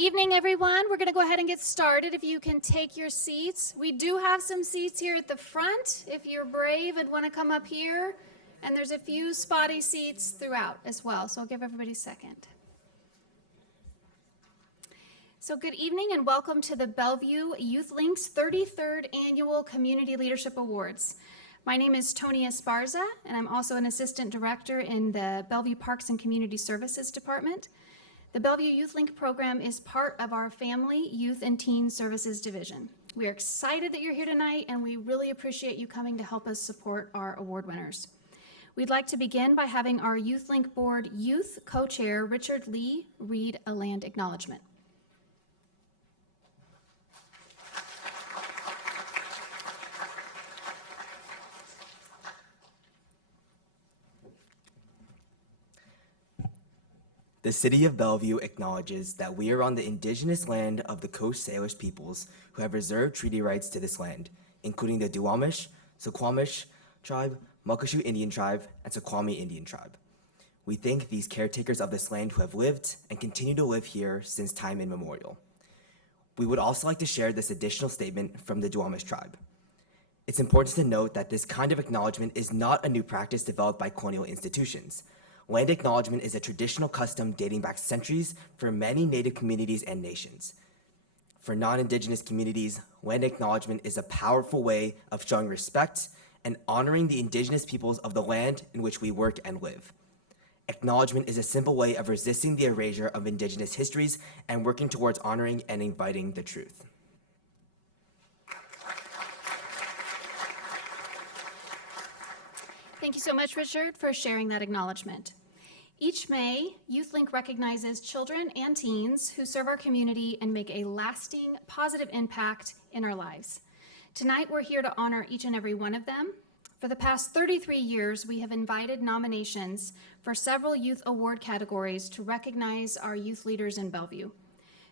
evening, everyone. We're going to go ahead and get started. If you can take your seats. We do have some seats here at the front if you're brave and want to come up here. And there's a few spotty seats throughout as well, so I'll give everybody a second. So good evening and welcome to the Bellevue Youth Links 33rd Annual Community Leadership Awards. My name is Tony Esparza, and I'm also an assistant director in the Bellevue Parks and Community Services Department. The Bellevue Youth Link program is part of our Family, Youth, and Teen Services Division. We are excited that you're here tonight, and we really appreciate you coming to help us support our award winners. We'd like to begin by having our Youth Link Board Youth Co-Chair, Richard Lee, read a land acknowledgement. The City of Bellevue acknowledges that we are on the indigenous land of the Coast Salish peoples who have reserved treaty rights to this land, including the Duwamish, Suquamish tribe, Muckleshoot Indian tribe, and Suquamish Indian tribe. We thank these caretakers of this land who have lived and continue to live here since time immemorial. We would also like to share this additional statement from the Duwamish tribe. It's important to note that this kind of acknowledgement is not a new practice developed by colonial institutions. Land acknowledgement is a traditional custom dating back centuries for many Native communities and nations. For non-Indigenous communities, land acknowledgement is a powerful way of showing respect and honoring the Indigenous peoples of the land in which we work and live. Acknowledgement is a simple way of resisting the erasure of Indigenous histories and working towards honoring and inviting the truth. Thank you so much, Richard, for sharing that acknowledgement. Each May, YouthLink recognizes children and teens who serve our community and make a lasting, positive impact in our lives. Tonight, we're here to honor each and every one of them. For the past 33 years, we have invited nominations for several youth award categories to recognize our youth leaders in Bellevue.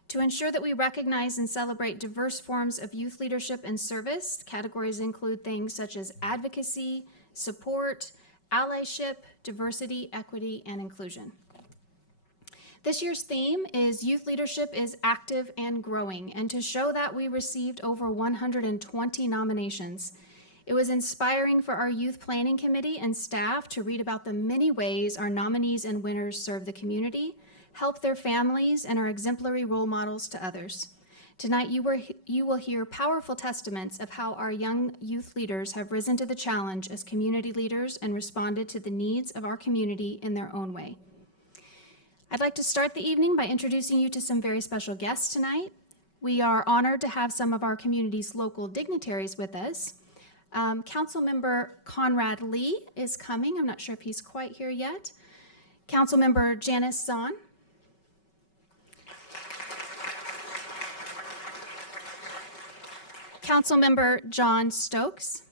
To ensure that we recognize and celebrate diverse forms of youth leadership and service, categories include things such as advocacy, support, allyship, diversity, equity, and inclusion. This year's theme is Youth Leadership is Active and Growing, and to show that, we received over 120 nominations. It was inspiring for our Youth Planning Committee and staff to read about the many ways our nominees and winners serve the community, help their families, and are exemplary role models to others. Tonight, you will hear powerful testaments of how our young youth leaders have risen to the challenge as community leaders and responded to the needs of our community in their own way. I'd like to start the evening by introducing you to some very special guests tonight. We are honored to have some of our community's local dignitaries with us. Councilmember Conrad Lee is coming. I'm not sure if he's quite here yet. Councilmember Janice Zahn. Councilmember John Stokes.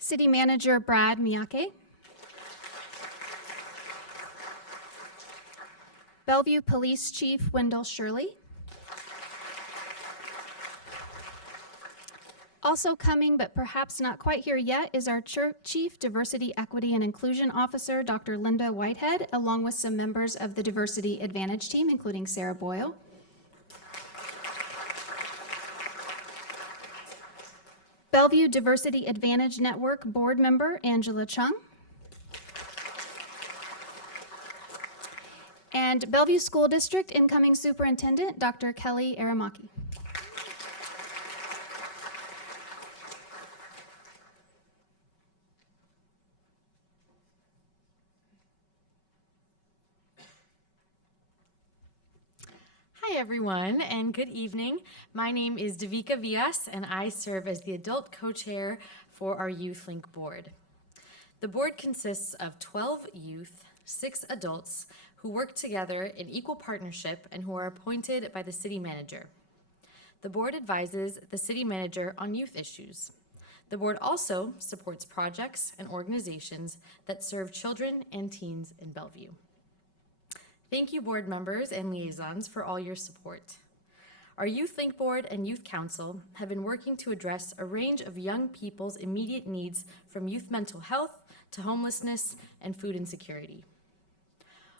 City Manager Brad Miyake. Bellevue Police Chief Wendell Shirley. Also coming, but perhaps not quite here yet, is our Chief Diversity, Equity, and Inclusion Officer, Dr. Linda Whitehead, along with some members of the Diversity Advantage team, including Sarah Boyle. Bellevue Diversity Advantage Network Board Member, Angela Chung. And Bellevue School District Incoming Superintendent, Dr. Kelly Aramaki. Hi everyone, and good evening. My name is Devika Vias, and I serve as the adult co-chair for our Youth Link board. The board consists of 12 youth, 6 adults who work together in equal partnership and who are appointed by the city manager. The board advises the city manager on youth issues. The board also supports projects and organizations that serve children and teens in Bellevue. Thank you, board members and liaisons, for all your support. Our Youth Link Board and Youth Council have been working to address a range of young people's immediate needs, from youth mental health to homelessness and food insecurity.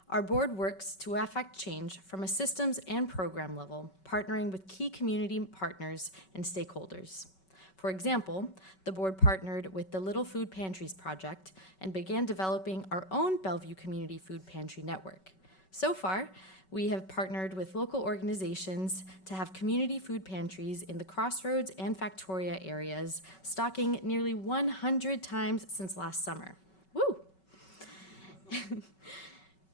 Our board works to affect change from a systems and program level, partnering with key community partners and stakeholders. For example, the board partnered with the Little Food Pantries Project and began developing our own Bellevue Community Food Pantry Network. So far, we have partnered with local organizations to have community food pantries in the Crossroads and Factoria areas, stocking nearly 100 times since last summer. Woo!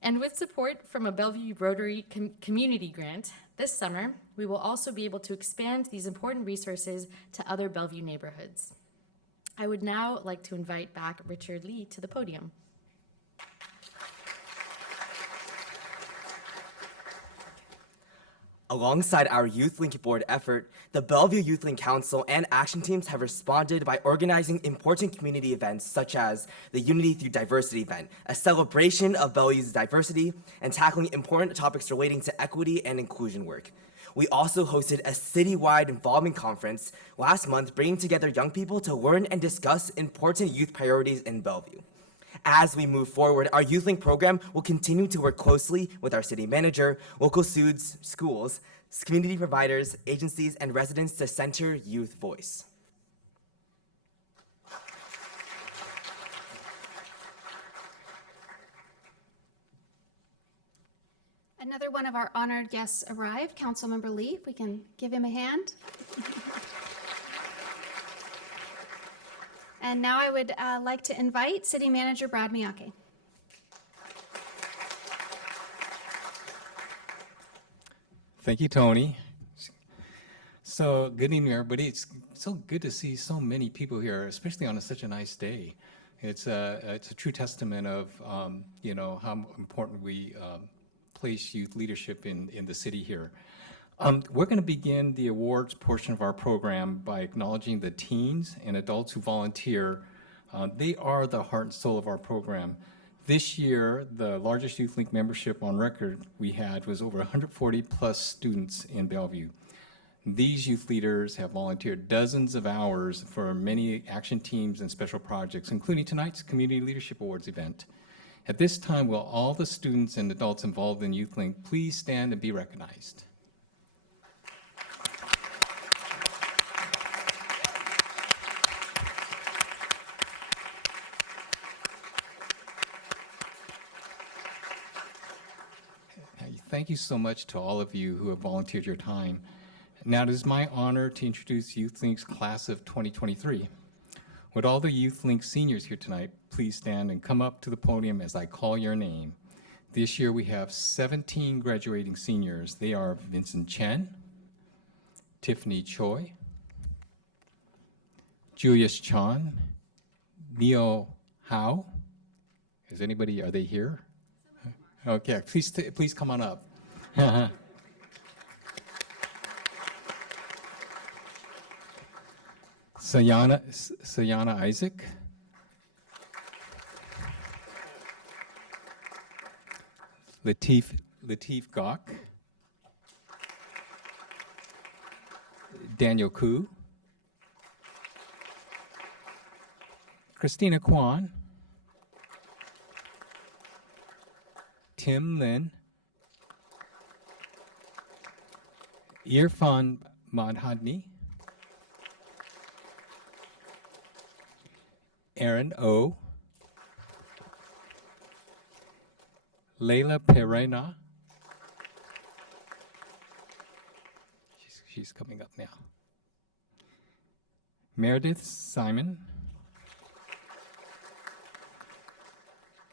And with support from a Bellevue Rotary Community Grant, this summer, we will also be able to expand these important resources to other Bellevue neighborhoods. I would now like to invite back Richard Lee to the podium. Alongside our Youth Link Board effort, the Bellevue Youth Link Council and action teams have responded by organizing important community events such as the Unity Through Diversity event, a celebration of Bellevue's diversity and tackling important topics relating to equity and inclusion work. We also hosted a citywide involvement conference last month, bringing together young people to learn and discuss important youth priorities in Bellevue. As we move forward, our Youth Link program will continue to work closely with our city manager, local schools, community providers, agencies, and residents to center youth voice. Another one of our honored guests arrived, Councilmember Lee. If we can give him a hand. And now I would like to invite City Manager Brad Miyake. Thank you, Tony. So good evening, everybody. It's so good to see so many people here, especially on such a nice day. It's a true testament of how important we place youth leadership in the city here. We're going to begin the awards portion of our program by acknowledging the teens and adults who volunteer. They are the heart and soul of our program. This year, the largest Youth Link membership on record we had was over 140 plus students in Bellevue. These youth leaders have volunteered dozens of hours for many action teams and special projects, including tonight's Community Leadership Awards event. At this time, will all the students and adults involved in Youth Link please stand and be recognized? Thank you so much to all of you who have volunteered your time. Now it is my honor to introduce Youth Link's class of 2023. Would all the Youth Link seniors here tonight please stand and come up to the podium as I call your name. This year we have 17 graduating seniors. They are Vincent Chen, Tiffany Choi, Julius Chan, Neo Hao. Are they here? Okay, please come on up. Sayana Isaac. Latif Gok. Daniel Koo. Christina Kwan. Tim Lin, Irfan Madhadni, Aaron O, Leila Perena, she's coming up now, Meredith Simon,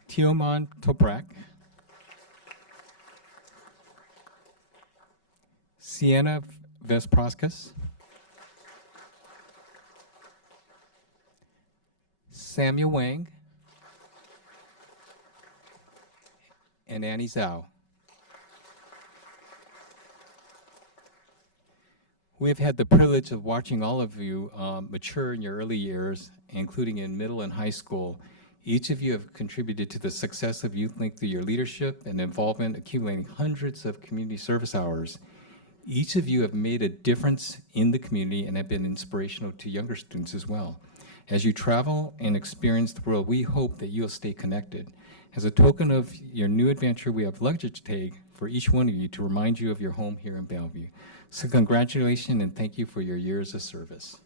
Teoman Toprak, Sienna Vesproskas, Samuel Wang, and Annie Zhao. We have had the privilege of watching all of you mature in your early years, including in middle and high school. Each of you have contributed to the success of Youth Link through your leadership and involvement, accumulating hundreds of community service hours. Each of you have made a difference in the community and have been inspirational to younger students as well. As you travel and experience the world, we hope that you'll stay connected. As a token of your new adventure, we have luggage to take for each one of you to remind you of your home here in Bellevue. So congratulations and thank you for your years of service.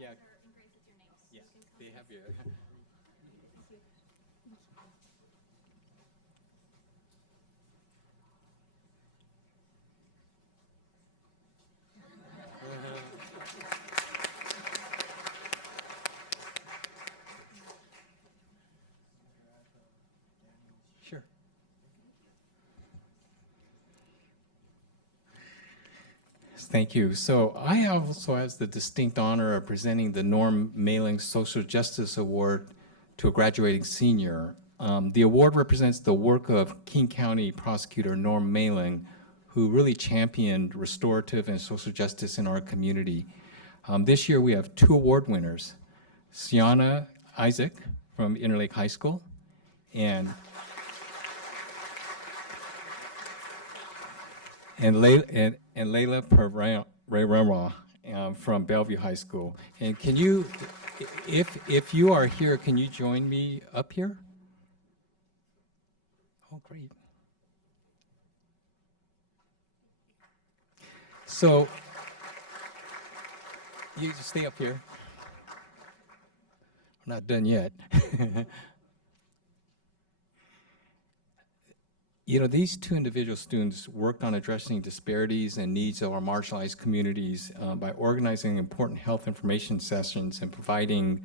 Yeah, they have your. Sure. Thank you. So I also have the distinct honor of presenting the Norm Mailing Social Justice Award to a graduating senior. The award represents the work of King County Prosecutor Norm Mailing, who really championed restorative and social justice in our community. This year we have 2 award winners, Sienna Isaac from Interlake High School and Layla Pereira from Bellevue High School. And can you, if you are here, can you join me up here? Oh, great. So, you just stay up here. We're not done yet. You know, these 2 individual students worked on addressing disparities and needs of our marginalized communities by organizing important health information sessions and providing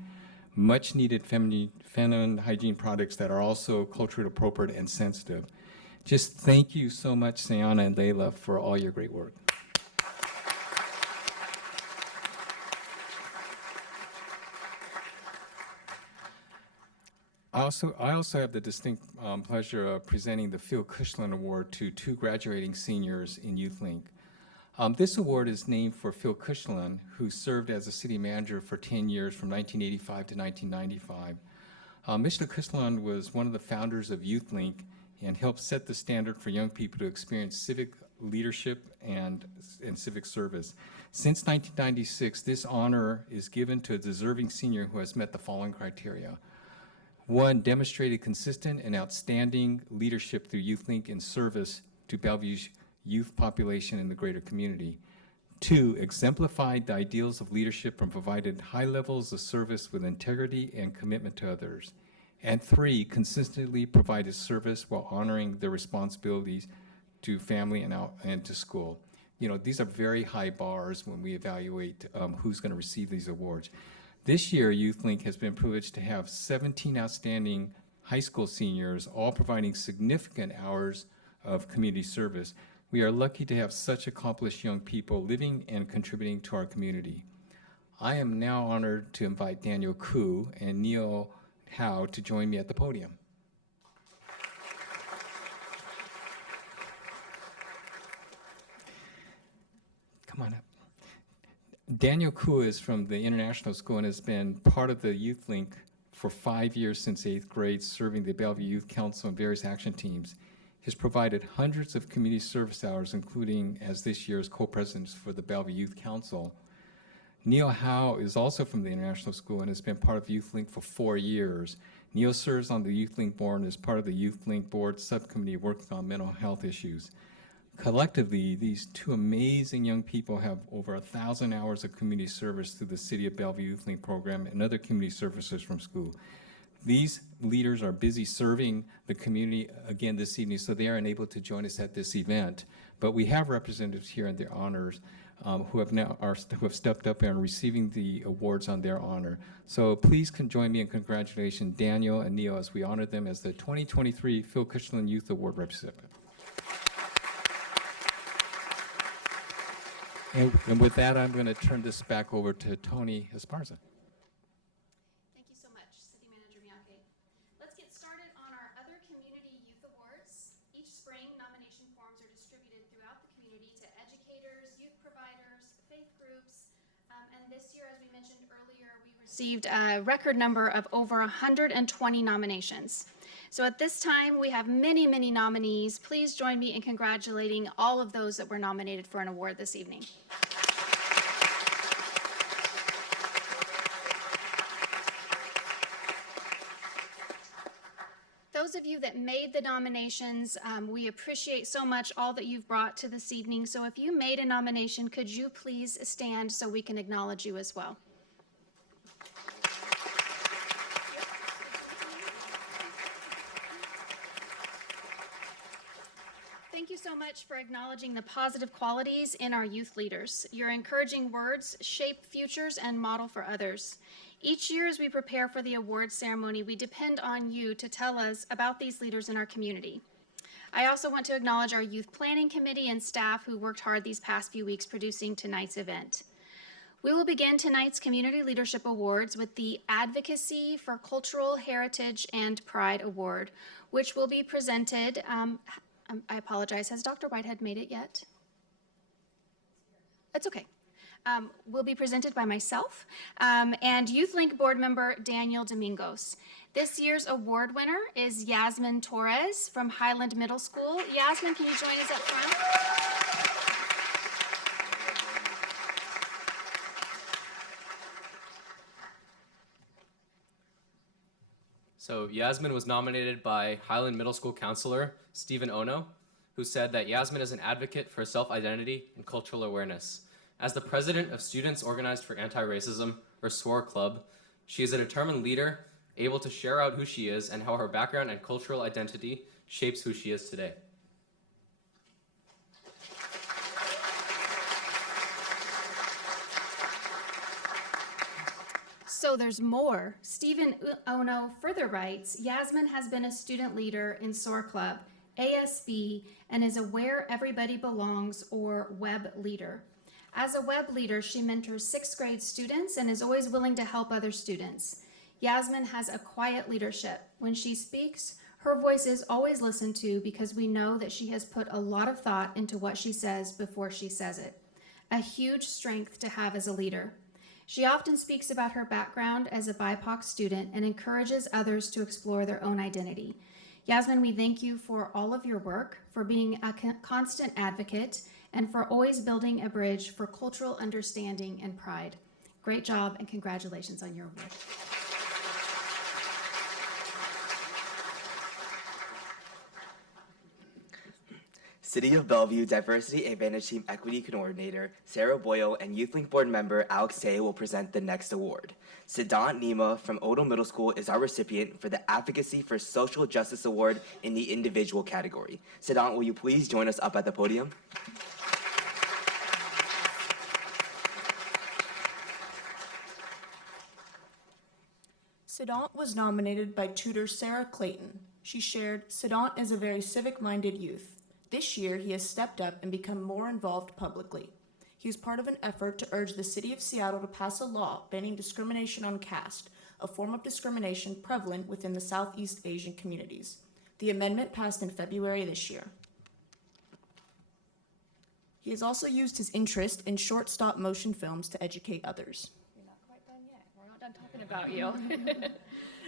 much-needed feminine hygiene products that are also culturally appropriate and sensitive. Just thank you so much, Sienna and Layla, for all your great work. I also have the distinct pleasure of presenting the Phil Cushland Award to 2 graduating seniors in YouthLink. This award is named for Phil Cushland, who served as a city manager for 10 years from 1985 to 1995. Mr. Cushland was one of the founders of YouthLink and helped set the standard for young people to experience civic leadership and civic service. Since 1996, this honor is given to a deserving senior who has met the following criteria. 1, demonstrated consistent and outstanding leadership through YouthLink in service to Bellevue's youth population and the greater community. 2, exemplified the ideals of leadership and provided high levels of service with integrity and commitment to others. And 3, consistently provided service while honoring their responsibilities to family and to school. You know, these are very high bars when we evaluate who's going to receive these awards. This year, YouthLink has been privileged to have 17 outstanding high school seniors, all providing significant hours of community service. We are lucky to have such accomplished young people living and contributing to our community. I am now honored to invite Daniel Koo and Neil Howe to join me at the podium. Come on up. Daniel Koo is from the International School and has been part of the YouthLink for 5 years since 8th grade, serving the Bellevue Youth Council and various action teams. He's provided hundreds of community service hours, including as this year's co-president for the Bellevue Youth Council. Neil Howe is also from the International School and has been part of YouthLink for 4 years. Neil serves on the YouthLink board and is part of the YouthLink board subcommittee working on mental health issues. Collectively, these 2 amazing young people have over 1,000 hours of community service through the City of Bellevue YouthLink program and other community services from school. These leaders are busy serving the community again this evening, so they are unable to join us at this event. But we have representatives here in their honors who have stepped up and are receiving the awards on their honor. So please join me in congratulating Daniel and Neil as we honor them as the 2023 Phil Cushland Youth Award recipient. And with that, I'm going to turn this back over to Tony Esparza. Thank you so much, City Manager Miyake. Let's get started on our other community youth awards. Each spring, nomination forms are distributed throughout the community to educators, youth providers, faith groups, and this year, as we mentioned earlier, we received a record number of over 120 nominations. So at this time, we have many, many nominees. Please join me in congratulating all of those that were nominated for an award this evening. Those of you that made the nominations, we appreciate so much all that you've brought to this evening. So if you made a nomination, could you please stand so we can acknowledge you as well? Thank you so much for acknowledging the positive qualities in our youth leaders. Your encouraging words shape futures and model for others. Each year as we prepare for the awards ceremony, we depend on you to tell us about these leaders in our community. I also want to acknowledge our youth planning committee and staff who worked hard these past few weeks producing tonight's event. We will begin tonight's Community Leadership Awards with the Advocacy for Cultural Heritage and Pride Award, which will be presented, I apologize, has Dr. Whitehead made it yet? It's okay. Will be presented by myself and YouthLink board member Daniel Domingos. This year's award winner is Yasmin Torres from Highland Middle School. Yasmin, can you join us up front? So Yasmin was nominated by Highland Middle School counselor Stephen Ono, who said that Yasmin is an advocate for self-identity and cultural awareness. As the president of Students Organized for Anti-Racism, or SOAR Club, she is a determined leader, able to share out who she is and how her background and cultural identity shapes who she is today. So there's more. Stephen Ono further writes, Yasmin has been a student leader in SOAR Club, ASB, and is a Where Everybody Belongs or WEB leader. As a WEB leader, she mentors 6th grade students and is always willing to help other students. Yasmin has a quiet leadership. When she speaks, her voice is always listened to because we know that she has put a lot of thought into what she says before she says it. A huge strength to have as a leader. She often speaks about her background as a BIPOC student and encourages others to explore their own identity. Yasmin, we thank you for all of your work, for being a constant advocate, and for always building a bridge for cultural understanding and pride. Great job and congratulations on your award. City of Bellevue Diversity Advantage Team Equity Coordinator Sarah Boyle and YouthLink board member Alex Tay will present the next award. Siddhant Nima from Odell Middle School is our recipient for the Advocacy for Social Justice Award in the individual category. Siddhant, will you please join us up at the podium? Siddhant was nominated by tutor Sarah Clayton. She shared, Siddhant is a very civic-minded youth. This year, he has stepped up and become more involved publicly. He was part of an effort to urge the city of Seattle to pass a law banning discrimination on caste, a form of discrimination prevalent within the Southeast Asian communities. The amendment passed in February this year. He has also used his interest in short stop-motion films to educate others. You're not quite done yet. We're not done talking about you.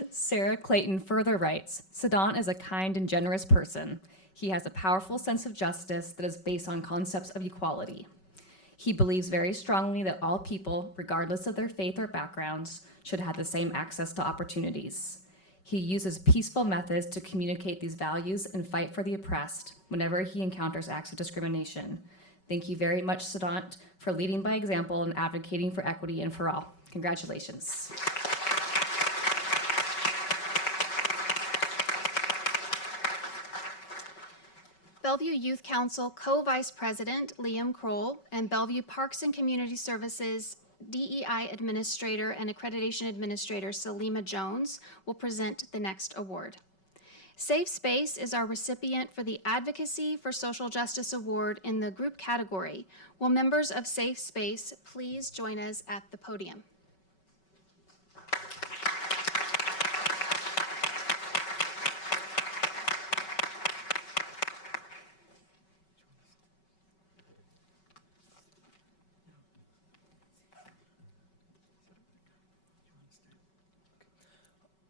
Sarah Clayton further writes, Siddhant is a kind and generous person. He has a powerful sense of justice that is based on concepts of equality. He believes very strongly that all people, regardless of their faith or backgrounds, should have the same access to opportunities. He uses peaceful methods to communicate these values and fight for the oppressed whenever he encounters acts of discrimination. Thank you very much, Siddhant, for leading by example and advocating for equity and for all. Congratulations. Bellevue Youth Council Co-Vice President Liam Kroll and Bellevue Parks and Community Services DEI Administrator and Accreditation Administrator Salima Jones will present the next award. Safe Space is our recipient for the Advocacy for Social Justice Award in the group category. Will members of Safe Space please join us at the podium?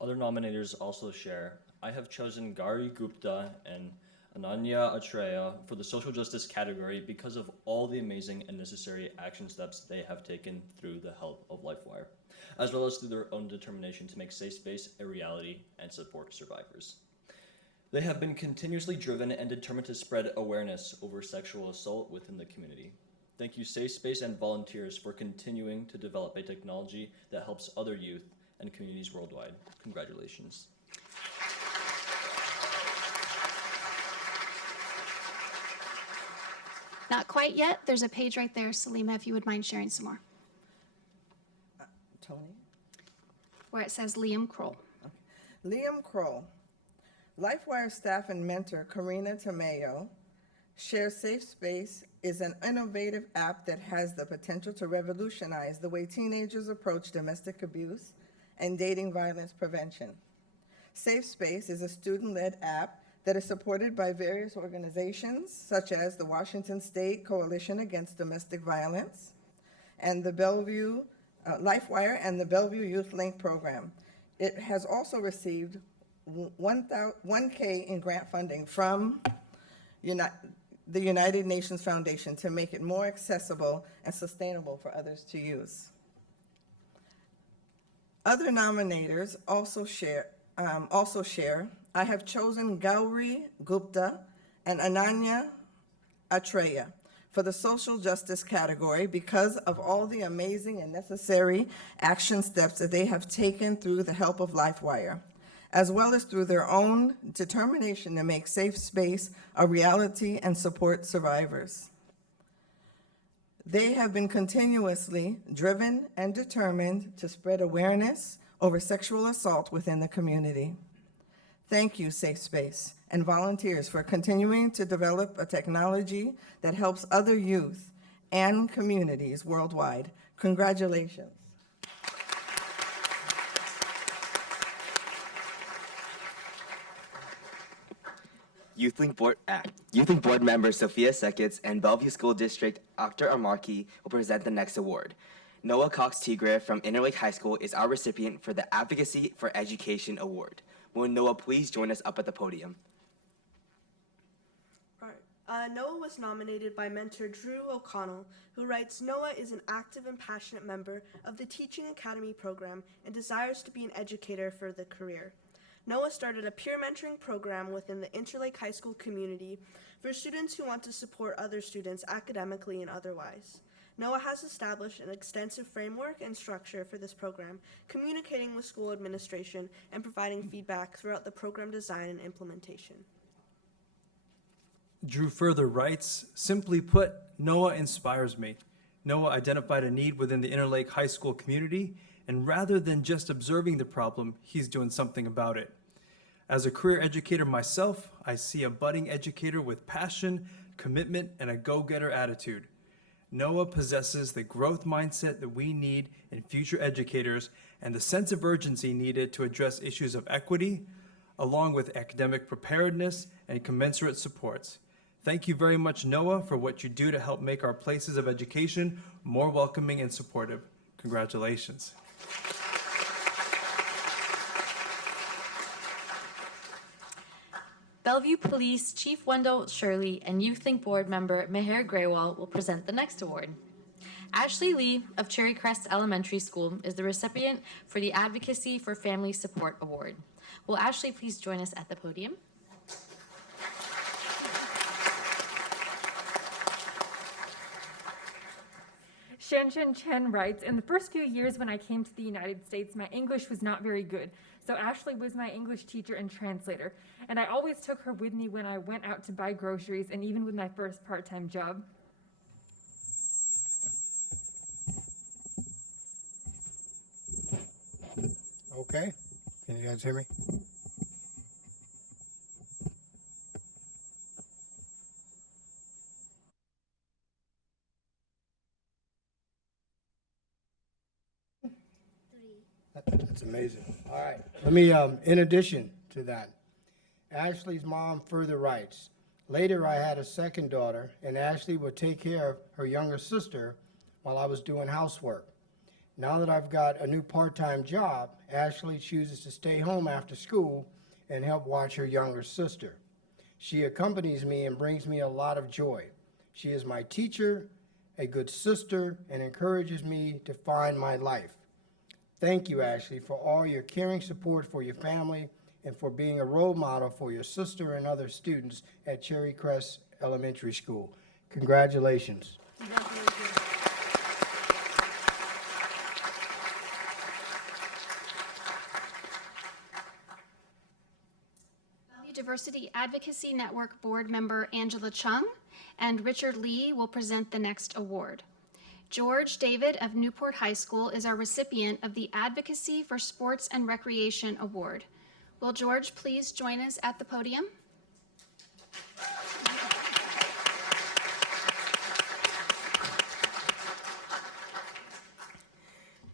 Other nominators also share, I have chosen Gary Gupta and Ananya Atreya for the social justice category because of all the amazing and necessary action steps they have taken through the help of LifeWire, as well as through their own determination to make Safe Space a reality and support survivors. They have been continuously driven and determined to spread awareness over sexual assault within the community. Thank you, Safe Space and volunteers, for continuing to develop a technology that helps other youth and communities worldwide. Congratulations. Not quite yet. There's a page right there, Salima, if you would mind sharing some more, Tony? where it says Liam Kroll. Liam Kroll. LifeWire staff and mentor Karina Tamayo shares Safe Space is an innovative app that has the potential to revolutionize the way teenagers approach domestic abuse and dating violence prevention. Safe Space is a student-led app that is supported by various organizations such as the Washington State Coalition Against Domestic Violence and the Bellevue LifeWire and the Bellevue Youth Link program. It has also received $1K in grant funding from the United Nations Foundation to make it more accessible and sustainable for others to use. Other nominators also share. I have chosen Gauri Gupta and Ananya Atreya for the social justice category because of all the amazing and necessary action steps that they have taken through the help of LifeWire, as well as through their own determination to make Safe Space a reality and support survivors. They have been continuously driven and determined to spread awareness over sexual assault within the community. Thank you, Safe Space, and volunteers for continuing to develop a technology that helps other youth and communities worldwide. Congratulations. YouthLink Board member Sophia Sekitz and Bellevue School District Dr. Amarki will present the next award. Noah Cox Tigre from Interlake High School is our recipient for the Advocacy for Education Award. Will Noah please join us up at the podium? All right. Noah was nominated by mentor Drew O'Connell, who writes, Noah is an active and passionate member of the Teaching Academy program and desires to be an educator for the career. Noah started a peer mentoring program within the Interlake High School community for students who want to support other students academically and otherwise. Noah has established an extensive framework and structure for this program, communicating with school administration and providing feedback throughout the program design and implementation. Drew further writes, simply put, Noah inspires me. Noah identified a need within the Interlake High School community, and rather than just observing the problem, he's doing something about it. As a career educator myself, I see a budding educator with passion, commitment, and a go-getter attitude. Noah possesses the growth mindset that we need in future educators and the sense of urgency needed to address issues of equity, along with academic preparedness and commensurate supports. Thank you very much, Noah, for what you do to help make our places of education more welcoming and supportive. Congratulations. Bellevue Police Chief Wendell Shirley and YouthLink Board member Meher Graywal will present the next award. Ashley Lee of Cherry Crest Elementary School is the recipient for the Advocacy for Family Support Award. Will Ashley please join us at the podium? Shanshan Chen writes, in the first few years when I came to the United States, my English was not very good. So Ashley was my English teacher and translator. And I always took her with me when I went out to buy groceries and even with my first part-time job. Okay, can you guys hear me? That's amazing. All right. Let me, in addition to that, Ashley's mom further writes, later I had a second daughter, and Ashley would take care of her younger sister while I was doing housework. Now that I've got a new part-time job, Ashley chooses to stay home after school and help watch her younger sister. She accompanies me and brings me a lot of joy. She is my teacher, a good sister, and encourages me to find my life. Thank you, Ashley, for all your caring support for your family and for being a role model for your sister and other students at Cherry Crest Elementary School. Congratulations. Bellevue Diversity Advocacy Network Board member Angela Chung and Richard Lee will present the next award. George David of Newport High School is our recipient of the Advocacy for Sports and Recreation Award. Will George please join us at the podium?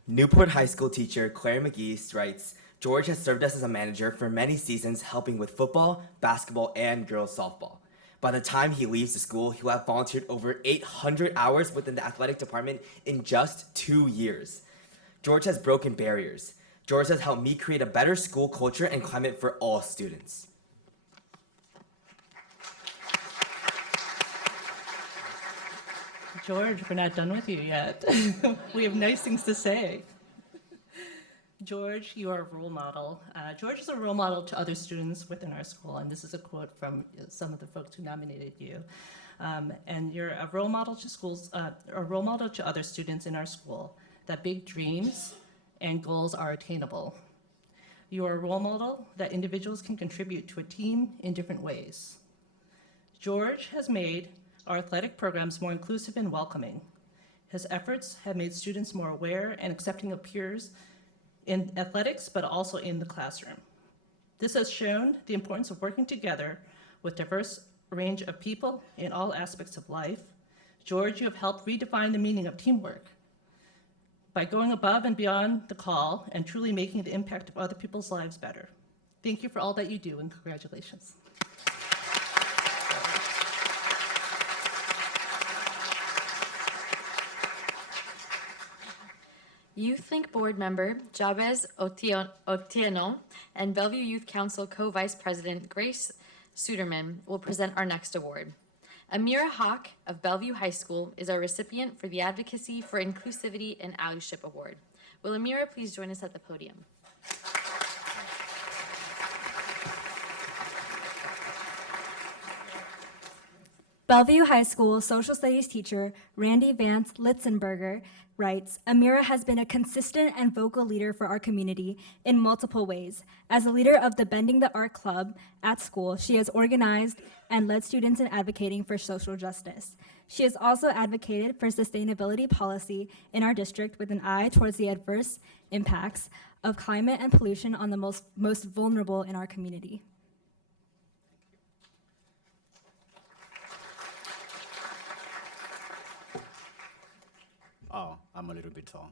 Newport High School teacher Claire McGee writes, George has served us as a manager for many seasons, helping with football, basketball, and girls softball. By the time he leaves the school, he will have volunteered over 800 hours within the athletic department in just 2 years. George has broken barriers. George has helped me create a better school culture and climate for all students. George, we're not done with you yet. We have nice things to say. George, you are a role model. George is a role model to other students within our school, and this is a quote from some of the folks who nominated you. And you're a role model to schools, a role model to other students in our school, that big dreams and goals are attainable. You are a role model that individuals can contribute to a team in different ways. George has made our athletic programs more inclusive and welcoming. His efforts have made students more aware and accepting of peers in athletics, but also in the classroom. This has shown the importance of working together with diverse range of people in all aspects of life. George, you have helped redefine the meaning of teamwork by going above and beyond the call and truly making the impact of other people's lives better. Thank you for all that you do, and congratulations. YouthLink board member Jabez Otieno and Bellevue Youth Council co-vice president Grace Suderman will present our next award. Amira Hawk of Bellevue High School is our recipient for the Advocacy for Inclusivity and Allyship Award. Will Amira please join us at the podium? Bellevue High School social studies teacher Randy Vance Litzenberger writes, Amira has been a consistent and vocal leader for our community in multiple ways. As a leader of the Bending the Art Club at school, she has organized and led students in advocating for social justice. She has also advocated for sustainability policy in our district with an eye towards the adverse impacts of climate and pollution on the most vulnerable in our community. Oh, I'm a little bit tall.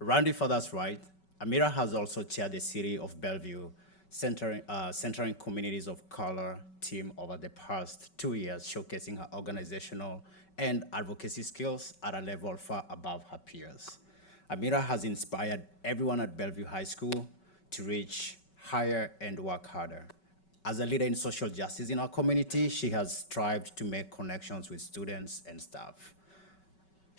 Randy Father's right. Amira has also chaired the city of Bellevue, centering communities of color team over the past 2 years, showcasing her organizational and advocacy skills at a level far above her peers. Amira has inspired everyone at Bellevue High School to reach higher and work harder. As a leader in social justice in our community, she has strived to make connections with students and staff.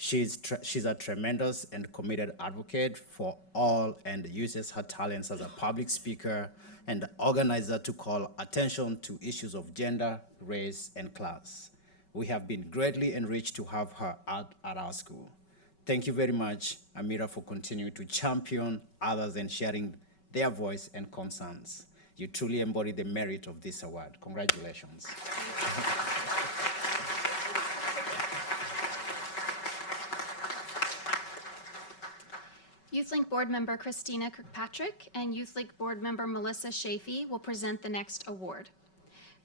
She's a tremendous and committed advocate for all and uses her talents as a public speaker and organizer to call attention to issues of gender, race, and class. We have been greatly enriched to have her at our school. Thank you very much, Amira, for continuing to champion others and sharing their voice and concerns. You truly embody the merit of this award. Congratulations. YouthLink board member Christina Kirkpatrick and YouthLink board member Melissa Chafee will present the next award.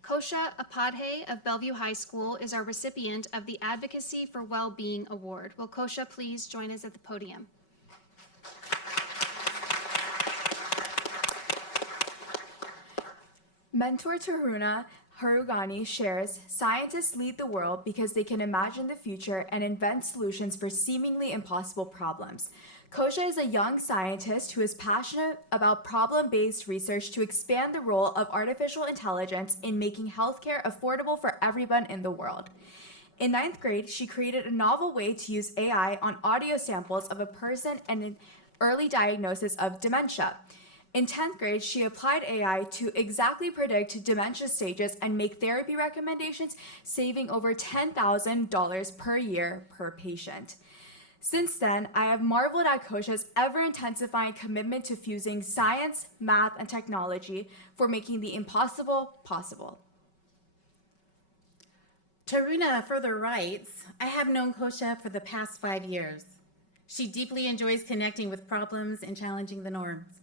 Kosha Apadhe of Bellevue High School is our recipient of the Advocacy for Well-Being Award. Will Kosha please join us at the podium? Mentor Taruna Harugani shares, scientists lead the world because they can imagine the future and invent solutions for seemingly impossible problems. Kosha is a young scientist who is passionate about problem-based research to expand the role of artificial intelligence in making healthcare affordable for everyone in the world. In 9th grade, she created a novel way to use AI on audio samples of a person and an early diagnosis of dementia. In 10th grade, she applied AI to exactly predict dementia stages and make therapy recommendations, saving over $10,000 per year per patient. Since then, I have marveled at Kosha's ever-intensifying commitment to fusing science, math, and technology for making the impossible possible. Taruna further writes, I have known Kosha for the past 5 years. She deeply enjoys connecting with problems and challenging the norms.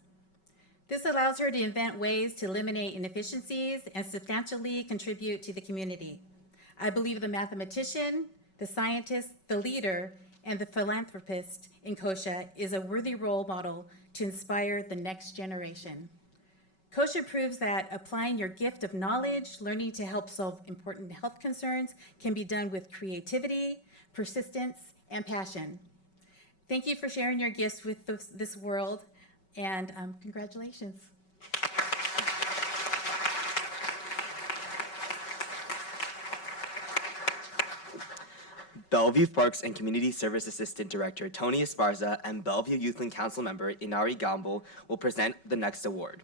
This allows her to invent ways to eliminate inefficiencies and substantially contribute to the community. I believe the mathematician, the scientist, the leader, and the philanthropist in Kosha is a worthy role model to inspire the next generation. Kosha proves that applying your gift of knowledge, learning to help solve important health concerns, can be done with creativity, persistence, and passion. Thank you for sharing your gifts with this world, and congratulations. Bellevue Parks and Community Service Assistant Director Tony Esparza and Bellevue Youth League Council member Inari Gamble will present the next award.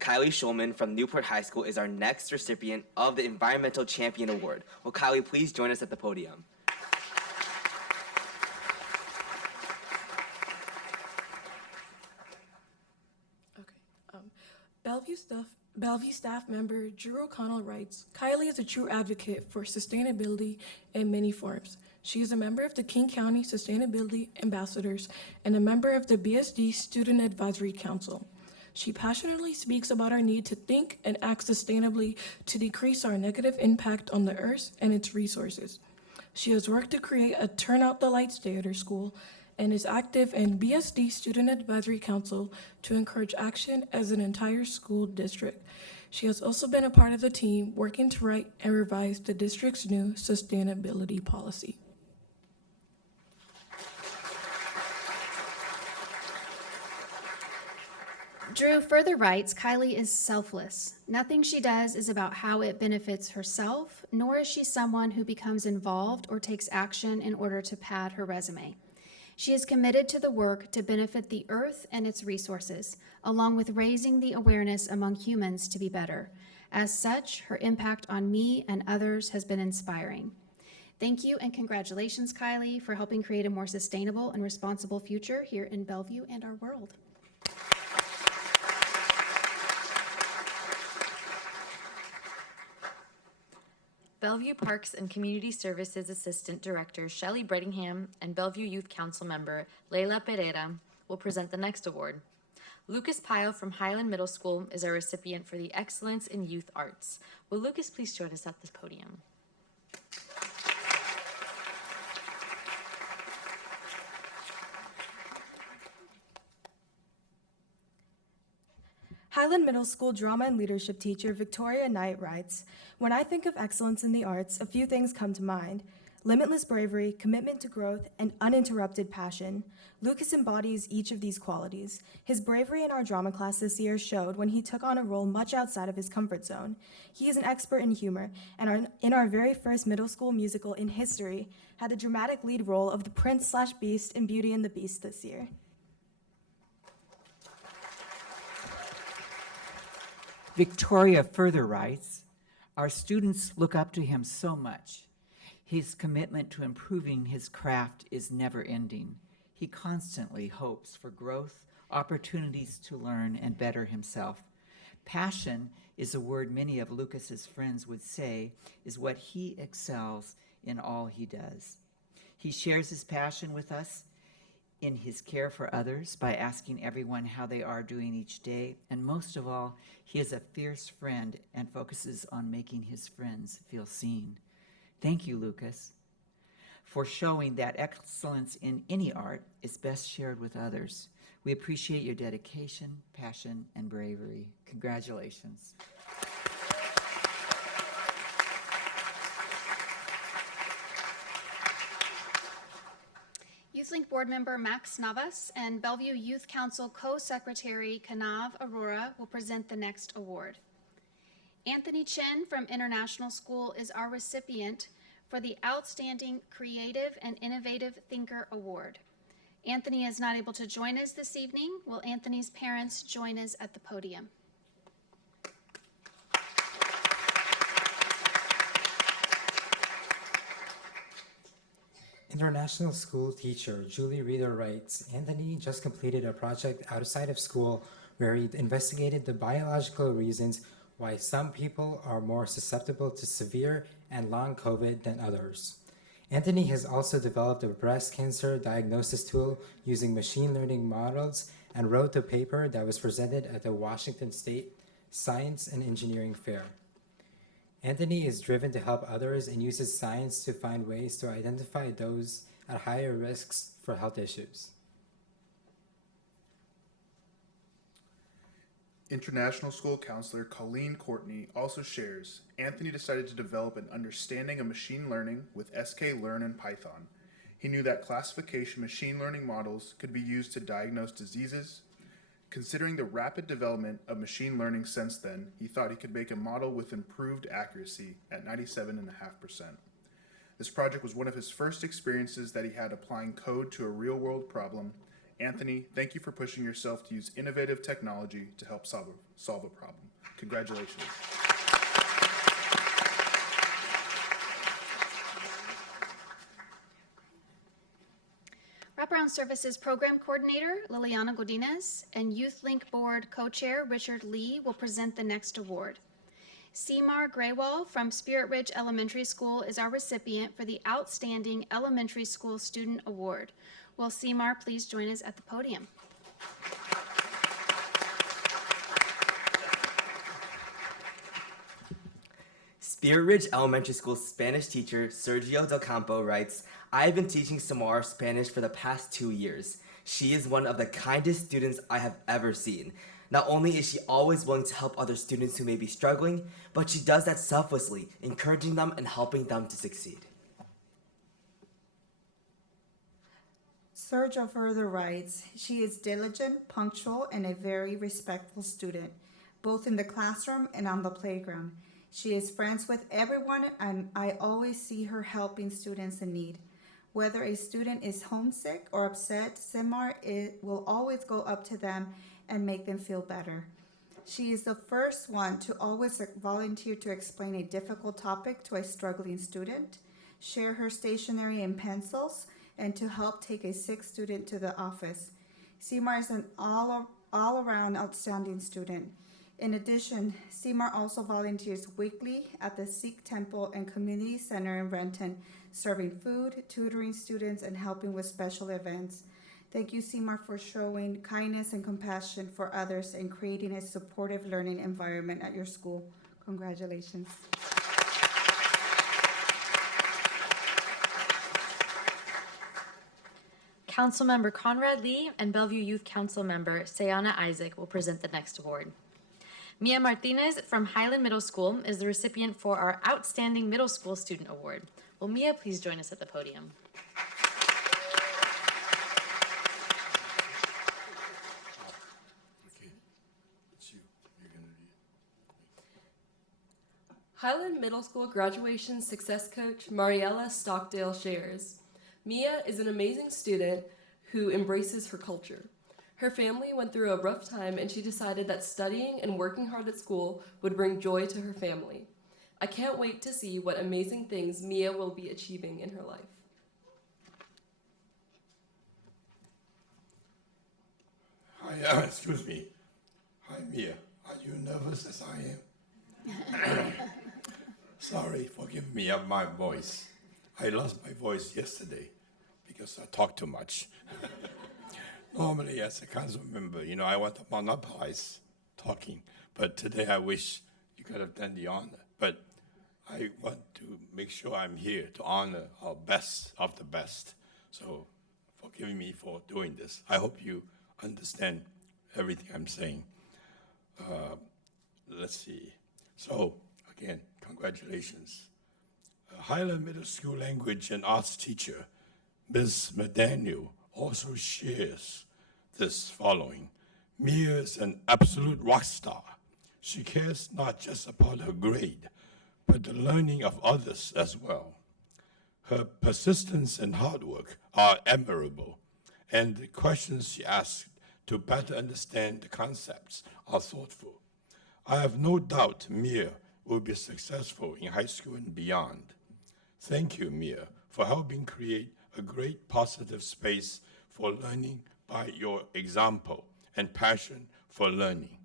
Kylie Schulman from Newport High School is our next recipient of the Environmental Champion Award. Will Kylie please join us at the podium? Bellevue staff member Drew O'Connell writes, Kylie is a true advocate for sustainability in many forms. She is a member of the King County Sustainability Ambassadors and a member of the BSD Student Advisory Council. She passionately speaks about our need to think and act sustainably to decrease our negative impact on the earth and its resources. She has worked to create a Turn Out the Lights Day at her school and is active in BSD Student Advisory Council to encourage action as an entire school district. She has also been a part of the team working to write and revise the district's new sustainability policy. Drew further writes, Kylie is selfless. Nothing she does is about how it benefits herself, nor is she someone who becomes involved or takes action in order to pad her resume. She is committed to the work to benefit the earth and its resources, along with raising the awareness among humans to be better. As such, her impact on me and others has been inspiring. Thank you and congratulations, Kylie, for helping create a more sustainable and responsible future here in Bellevue and our world. Bellevue Parks and Community Services Assistant Director Shelley Brettingham and Bellevue Youth Council member Leila Pereira will present the next award. Lucas Pyle from Highland Middle School is our recipient for the Excellence in Youth Arts. Will Lucas please join us at this podium? Highland Middle School drama and leadership teacher Victoria Knight writes, when I think of excellence in the arts, a few things come to mind. Limitless bravery, commitment to growth, and uninterrupted passion. Lucas embodies each of these qualities. His bravery in our drama class this year showed when he took on a role much outside of his comfort zone. He is an expert in humor, and in our very first middle school musical in history, had the dramatic lead role of the Prince/Beast in Beauty and the Beast this year. Victoria further writes, our students look up to him so much. His commitment to improving his craft is never ending. He constantly hopes for growth, opportunities to learn and better himself. Passion is a word many of Lucas's friends would say is what he excels in all he does. He shares his passion with us in his care for others by asking everyone how they are doing each day, and most of all, he is a fierce friend and focuses on making his friends feel seen. Thank you, Lucas, for showing that excellence in any art is best shared with others. We appreciate your dedication, passion, and bravery. Congratulations. Youth YouthLink board member Max Navas and Bellevue Youth Council co-secretary Kanav Aurora will present the next award. Anthony Chen from International School is our recipient for the Outstanding Creative and Innovative Thinker Award. Anthony is not able to join us this evening. Will Anthony's parents join us at the podium? International school teacher Julie Reeder writes, Anthony just completed a project outside of school where he investigated the biological reasons why some people are more susceptible to severe and long COVID than others. Anthony has also developed a breast cancer diagnosis tool using machine learning models and wrote a paper that was presented at the Washington State Science and Engineering Fair. Anthony is driven to help others and uses science to find ways to identify those at higher risks for health issues. International School Counselor Colleen Courtney also shares, Anthony decided to develop an understanding of machine learning with sklearn and Python. He knew that classification machine learning models could be used to diagnose diseases. Considering the rapid development of machine learning since then, he thought he could make a model with improved accuracy at 97.5%. This project was one of his first experiences that he had applying code to a real-world problem. Anthony, thank you for pushing yourself to use innovative technology to help solve a problem. Congratulations. Wraparound Services Program Coordinator Liliana Godinez and YouthLink Board Co-Chair Richard Lee will present the next award. Seemar Graywall from Spirit Ridge Elementary School is our recipient for the Outstanding Elementary School Student Award. Will Seemar please join us at the podium? Spirit Ridge Elementary School Spanish teacher Sergio Del Campo writes, I have been teaching Samar Spanish for the past 2 years. She is one of the kindest students I have ever seen. Not only is she always willing to help other students who may be struggling, but she does that selflessly, encouraging them and helping them to succeed. Sergio further writes, she is diligent, punctual, and a very respectful student, both in the classroom and on the playground. She is friends with everyone, and I always see her helping students in need. Whether a student is homesick or upset, Seemar will always go up to them and make them feel better. She is the first one to always volunteer to explain a difficult topic to a struggling student, share her stationery and pencils, and to help take a sick student to the office. Seemar is an all-around outstanding student. In addition, Seemar also volunteers weekly at the Sikh Temple and Community Center in Renton, serving food, tutoring students, and helping with special events. Thank you, Seemar, for showing kindness and compassion for others and creating a supportive learning environment at your school. Congratulations. Councilmember Conrad Lee and Bellevue Youth Council member Sayana Isaac will present the next award. Mia Martinez from Highland Middle School is the recipient for our Outstanding Middle School Student Award. Will Mia please join us at the podium? Highland Middle School graduation success coach Mariella Stockdale shares, Mia is an amazing student who embraces her culture. Her family went through a rough time and she decided that studying and working hard at school would bring joy to her family. I can't wait to see what amazing things Mia will be achieving in her life. Hi, excuse me. Hi, Mia. Are you nervous as I am? Sorry, forgive me of my voice. I lost my voice yesterday because I talked too much. Normally, as a council member, I want to monopolize talking, but today I wish you could have done the honor. But I want to make sure I'm here to honor our best of the best. So forgive me for doing this. I hope you understand everything I'm saying. Let's see. So, again, congratulations. Highland Middle School language and arts teacher, Ms. McDaniel, also shares this following. Mia is an absolute rock star. She cares not just about her grade, but the learning of others as well. Her persistence and hard work are admirable, and the questions she asks to better understand the concepts are thoughtful. I have no doubt Mia will be successful in high school and beyond. Thank you, Mia, for helping create a great positive space for learning by your example and passion for learning.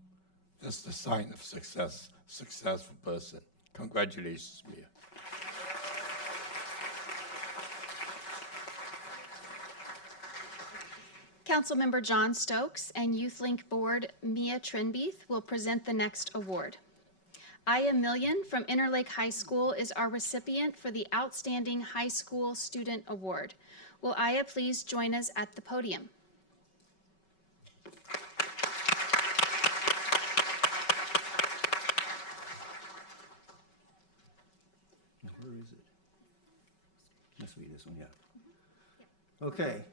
That's the sign of success, successful person. Congratulations, Mia. Councilmember John Stokes and YouthLink Board Mia Trenbeath will present the next award. Aya Million from Interlake High School is our recipient for the Outstanding High School Student Award. Will Aya please join us at the podium? Where is it? Must be this one, yeah. Okay.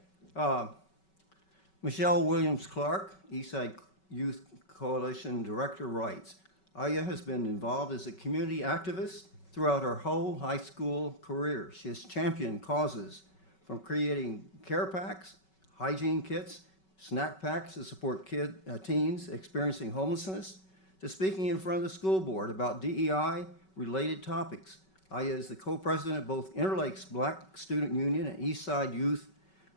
Michelle Williams Clark, Eastside Youth Coalition Director, writes, Aya has been involved as a community activist throughout her whole high school career. She has championed causes from creating care packs, hygiene kits, snack packs to support teens experiencing homelessness, to speaking in front of the school board about DEI-related topics. Aya is the co-president of both Interlake's Black Student Union and Eastside Youth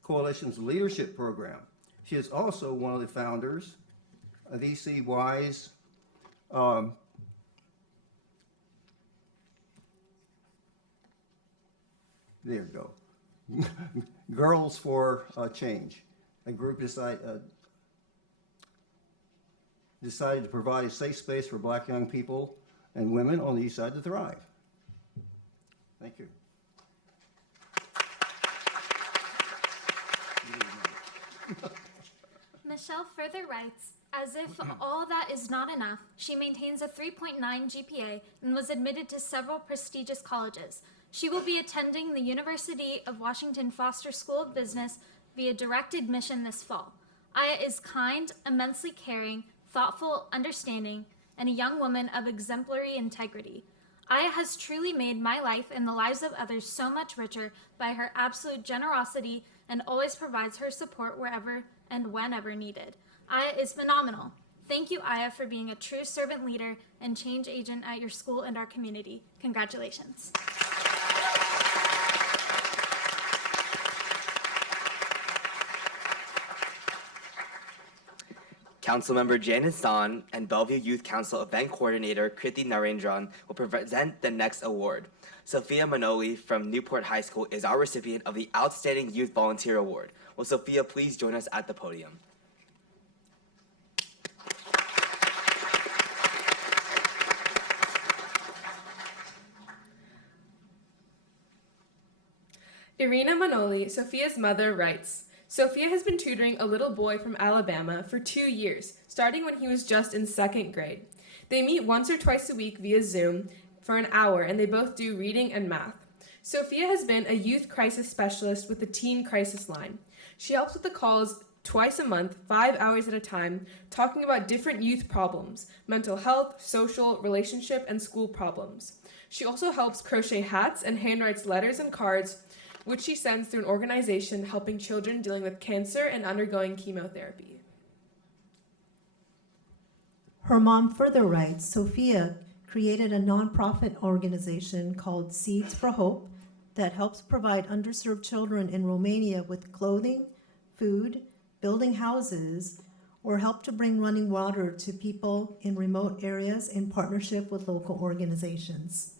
Coalition's leadership program. She is also one of the founders of ECY's there you go. Girls for Change. A group decided to provide a safe space for Black young people and women on the East Side to thrive. Thank you. Michelle further writes, as if all that is not enough, she maintains a 3.9 GPA and was admitted to several prestigious colleges. She will be attending the University of Washington Foster School of Business via direct admission this fall. Aya is kind, immensely caring, thoughtful, understanding, and a young woman of exemplary integrity. Aya has truly made my life and the lives of others so much richer by her absolute generosity and always provides her support wherever and whenever needed. Aya is phenomenal. Thank you, Aya, for being a true servant leader and change agent at your school and our community. Congratulations. Councilmember Janice Zahn and Bellevue Youth Council Event Coordinator Kriti Narendran will present the next award. Sophia Manoli from Newport High School is our recipient of the Outstanding Youth Volunteer Award. Will Sophia please join us at the podium? Irina Manoli, Sophia's mother, writes, Sophia has been tutoring a little boy from Alabama for 2 years, starting when he was just in 2nd grade. They meet once or twice a week via Zoom for an hour, and they both do reading and math. Sophia has been a youth crisis specialist with the Teen Crisis Line. She helps with the calls twice a month, 5 hours at a time, talking about different youth problems, mental health, social, relationship, and school problems. She also helps crochet hats and handwrites letters and cards, which she sends through an organization helping children dealing with cancer and undergoing chemotherapy. Her mom further writes, Sophia created a nonprofit organization called Seeds for Hope that helps provide underserved children in Romania with clothing, food, building houses, or help to bring running water to people in remote areas in partnership with local organizations.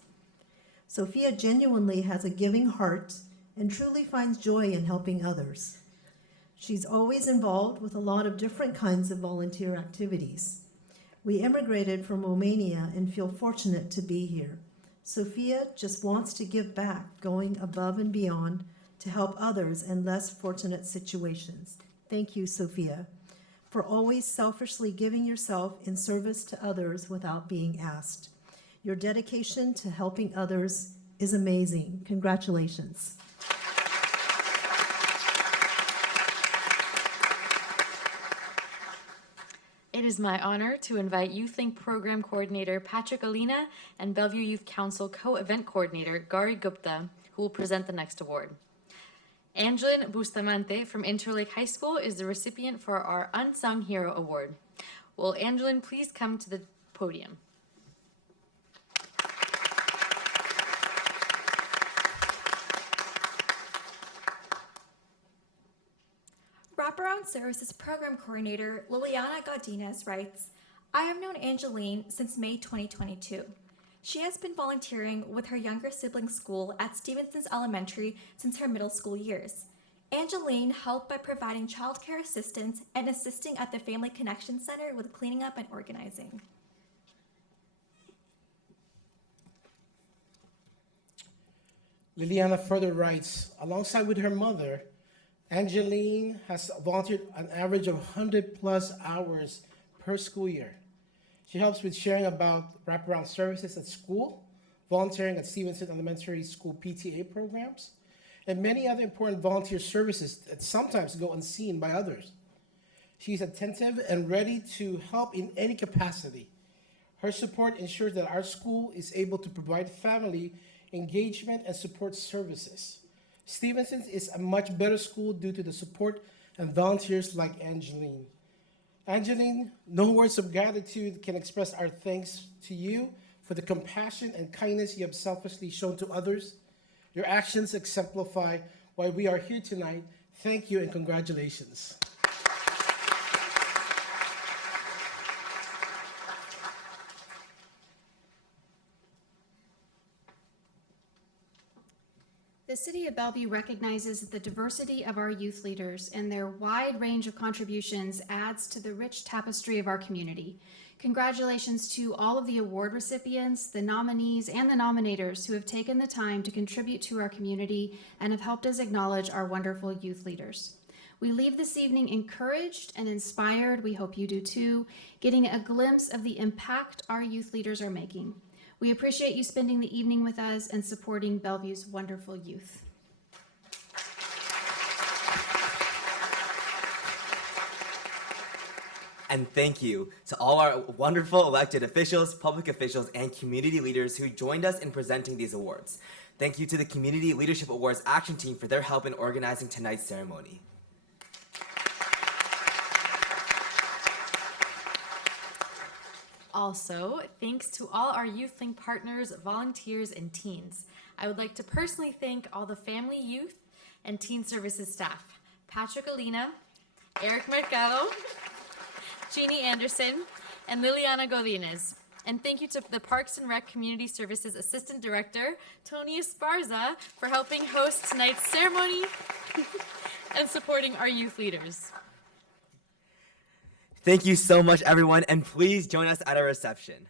Sophia genuinely has a giving heart and truly finds joy in helping others. She's always involved with a lot of different kinds of volunteer activities. We immigrated from Romania and feel fortunate to be here. Sophia just wants to give back, going above and beyond to help others in less fortunate situations. Thank you, Sophia, for always selfishly giving yourself in service to others without being asked. Your dedication to helping others is amazing. Congratulations. It is my honor to invite YouthLink Program Coordinator Patrick Alina and Bellevue Youth Council Co-Event Coordinator Gari Gupta, who will present the next award. Angeline Bustamante from Interlake High School is the recipient for our Unsung Hero Award. Will Angeline please come to the podium? Wraparound Services Program Coordinator Liliana Godinez writes, I have known Angeline since May 2022. She has been volunteering with her younger sibling school at Stevenson's Elementary since her middle school years. Angeline helped by providing childcare assistance and assisting at the Family Connection Center with cleaning up and organizing. Liliana further writes, alongside with her mother, Angeline has volunteered an average of 100 plus hours per school year. She helps with sharing about wraparound services at school, volunteering at Stevenson Elementary School PTA programs, and many other important volunteer services that sometimes go unseen by others. She's attentive and ready to help in any capacity. Her support ensures that our school is able to provide family engagement and support services. Stevenson is a much better school due to the support and volunteers like Angeline. Angeline, no words of gratitude can express our thanks to you for the compassion and kindness you have selflessly shown to others. Your actions exemplify why we are here tonight. Thank you and congratulations. The City of Bellevue recognizes the diversity of our youth leaders, and their wide range of contributions adds to the rich tapestry of our community. Congratulations to all of the award recipients, the nominees, and the nominators who have taken the time to contribute to our community and have helped us acknowledge our wonderful youth leaders. We leave this evening encouraged and inspired, we hope you do too, getting a glimpse of the impact our youth leaders are making. We appreciate you spending the evening with us and supporting Bellevue's wonderful youth. And thank you to all our wonderful elected officials, public officials, and community leaders who joined us in presenting these awards. Thank you to the Community Leadership Awards Action Team for their help in organizing tonight's ceremony. Also, thanks to all our YouthLink partners, volunteers, and teens. I would like to personally thank all the family, youth, and teen services staff. Patrick Alina, Eric Mercado, Jeannie Anderson, and Liliana Godinez. And thank you to the Parks and Rec Community Services Assistant Director, Tony Esparza, for helping host tonight's ceremony and supporting our youth leaders. Thank you so much, everyone, and please join us at our reception.